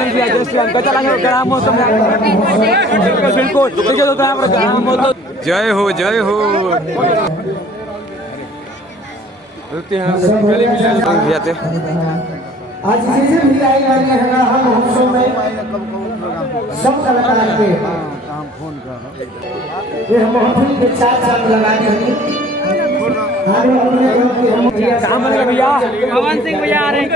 गुंजन भैया जय श्री राम कैसा लगा ग्राम महोत्सव बिल्कुल देखिए तो यहाँ पर ग्राम महोत्सव जय हो आज जैसे भी आई वाली है हम महोत्सव में सब कलाकार के ये महफिल के चार चांद लगा के भैया पवन सिंह भैया आ रहे हैं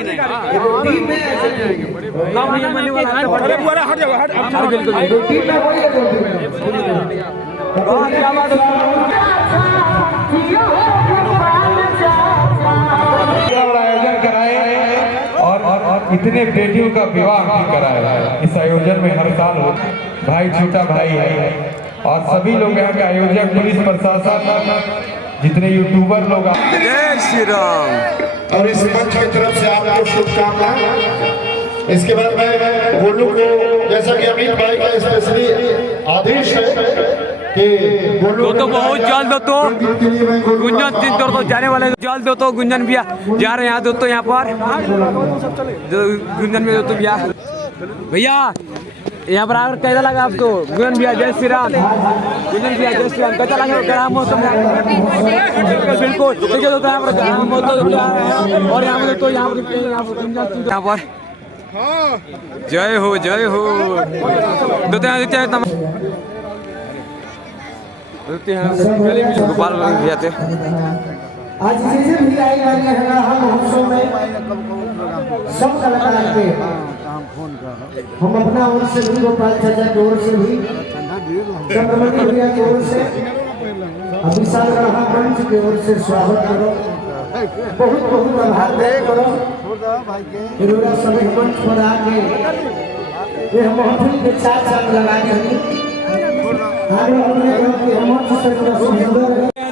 आयोजन कराए और इतने बेटियों का विवाह भी कराया है। इस आयोजन में हर साल हो भाई छोटा भाई है और सभी लोग यहाँ का आयोजक पुलिस प्रशासन जितने यूट्यूबर लोग जय श्री राम और इस मंच की तरफ से आपको शुभकामनाएं। इसके बाद मैं गोलू को जैसा कि अमित भाई का स्पेशली आदेश है कि गोलू तो बहुत जल्द हो तो गुंजन तीन तो जाने वाले जल्द हो तो गुंजन भैया जा रहे हैं दोस्तों यहाँ पर गुंजन में दोस्तों भैया यहाँ पर आकर कैसा लगा आपको गुंजन भैया जय श्री राम गुंजन भैया जय श्री राम कैसा लगा ग्राम महोत्सव बिल्कुल देखिए तो यहाँ पर ग्राम महोत्सव और यहाँ पर तो यहाँ पर जय हो गोपाल भैया थे आज जैसे भी आई वाली है हम महोत्सव में सब कलाकार के हम अपना ओर से भी गोपाल चाचा की ओर से भी चंद्रमणि भैया की ओर से अभिशाल रहा मंच की ओर से स्वागत करो बहुत आभार व्यक्त करो इन्होंने सभी मंच पर आके ये महफिल के चार चांद लगा के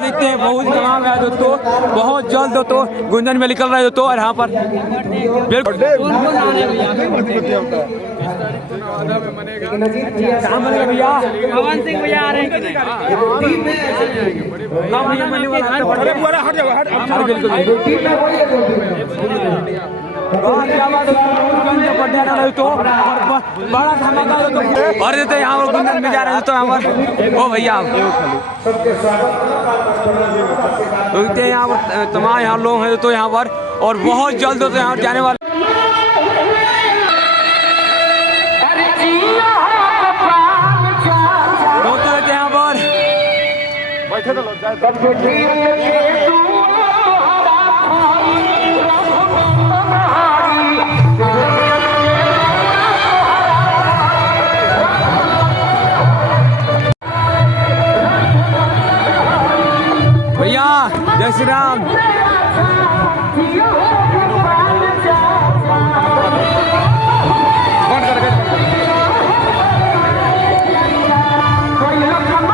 देखते हैं बहुत तमाम है दोस्तों बहुत जल्द दोस्तों गुंजन में निकल रहे हैं दोस्तों और यहाँ पर भैया पवन सिंह भैया आ रहे बड़ा धमाका और देते यहाँ पर गुंजन में जा रहे हैं तो यहाँ पर ओ भैया यहाँ पर तमाम यहाँ लोग हैं तो यहाँ पर और बहुत जल्द होते यहाँ जाने वाले यहाँ पर भैया जय श्री राम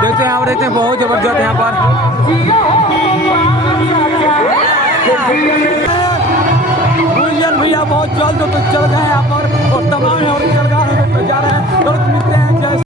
देखते हैं रहते हैं बहुत जबरदस्त यहाँ पर गुंजन भैया बहुत जल्द तो चल गए यहाँ पर और तमाम चल जा रहे हैं तो मिलते हैं